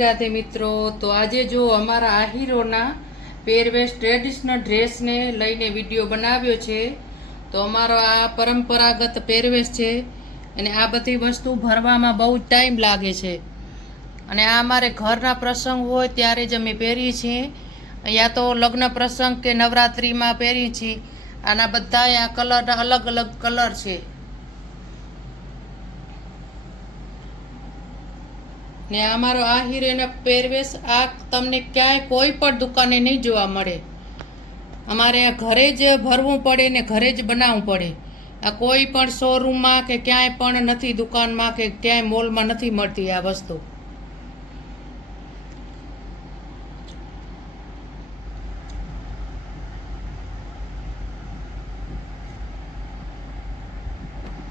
રાધે મિત્રો, તો આજે જો અમારા આહીરોના પહેરવેશ ટ્રેડિશનલ ડ્રેસને લઈને વિડીયો બનાવ્યો છે. તો અમારો આ પરંપરાગત પહેરવેશ છે અને આ બધી વસ્તુ ભરવામાં બહુ ટાઈમ લાગે છે. અને આ અમારે ઘરના પ્રસંગ હોય ત્યારે જ અમે પહેરીએ છીએ. અહીંયા તો લગ્ન પ્રસંગ કે નવરાત્રિમાં પહેરીએ છીએ. આના બધા આ કલરના અલગ અલગ કલર છે. ને અમારો આ હીરેનો પહેરવેશ આ તમને ક્યાંય કોઈ પણ દુકાને નહીં જોવા મળે. અમારે આ ઘરે જ ભરવું પડે ને ઘરે જ બનાવવું પડે. આ કોઈ પણ શોરૂમમાં કે ક્યાંય પણ નથી, દુકાનમાં કે ક્યાંય મોલમાં નથી મળતી આ વસ્તુ.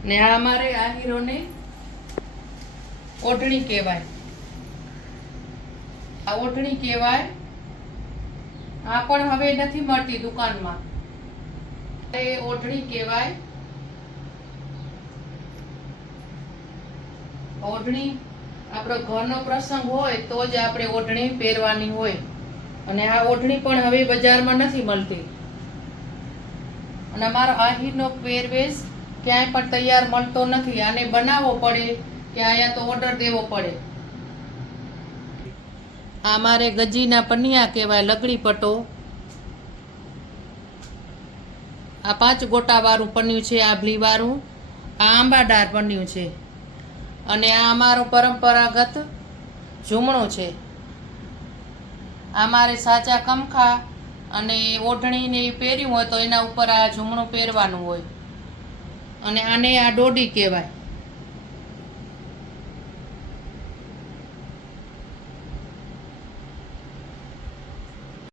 ને આ અમારે આ હીરોને ઓઢણી કહેવાય. આ ઓઢણી કહેવાય. આ પણ હવે નથી મળતી દુકાનમાં. એ ઓઢણી કહેવાય. ઓઢણી આપણો ઘરનો પ્રસંગ હોય તો જ આપણે ઓઢણી પહેરવાની હોય. અને આ ઓઢણી પણ હવે બજારમાં નથી મળતી. અને અમારો આહીરનો પહેરવેશ ક્યાંય પણ તૈયાર મળતો નથી. આને બનાવવો પડે કે અહીંયા તો ઓર્ડર દેવો પડે. આ મારે ગજીના પનિયા કહેવાય, લગડી પટો. આ 5 ગોટાવાળું પન્યું છે, આભલીવાળું. આ આંબાદાર પન્યું છે. અને આ અમારો પરંપરાગત ઝૂમણું છે. આ મારે સાચા કમખા અને ઓઢણીને એ પહેર્યું હોય તો એના ઉપર આ ઝૂમણું પહેરવાનું હોય. અને આને આ ડોડી કહેવાય.